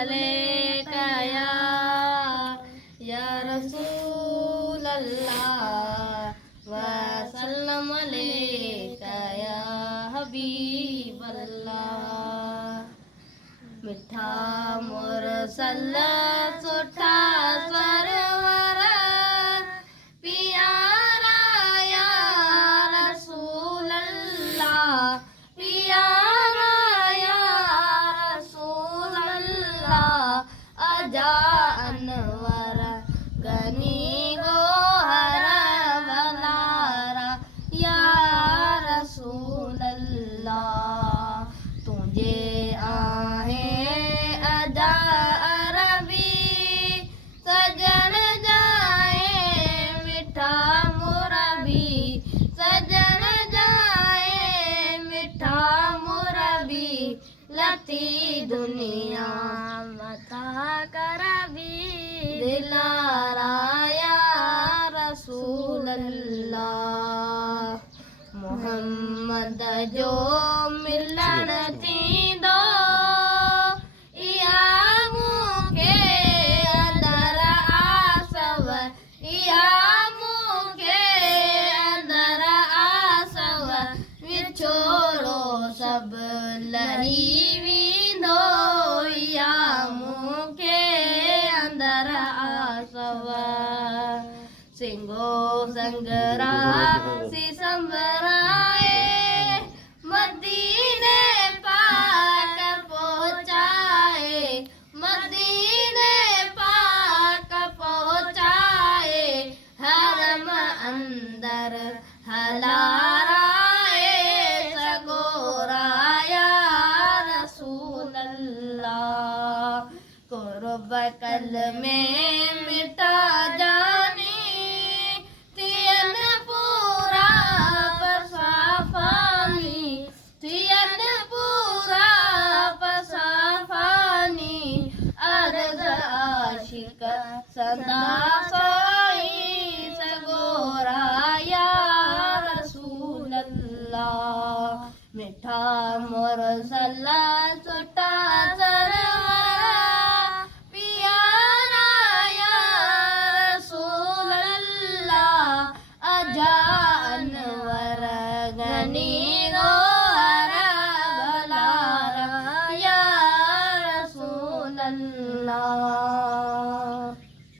अलैका या रसूल अल्लाह व सल्लम अलैका या हबीब अल्लाह। मिठा मुरसल सुठा सरवर प्यारा या रसूल अल्लाह, प्यारा या रसूल अल्लाह। अजा अनवर गनी गोहर बलारा या रसूल अल्लाह। तुझे अदा अरबी सजन जाए मिठा मुरबी, सजन जाए मिठा मुरबी। लती दुनिया मता करबी दिलारा या रसूल अल्लाह। मोहम्मद जो मिलन थींदो सब लही वींदो या मूंखे अंदर आसव। सिंगो संगरा सी संबराए मदीने पाक पहुँचाए, मदीने पाक पहुँचाए। हरम अंदर हलारा बकल में मिटा जानी तियन पूरा पसाफानी, तियन पूरा पसाफानी। अर्ज आशिक सदा सोई सगोरा या रसूल अल्लाह। मिठा मुरसल सुठा सरवर अनवर गनी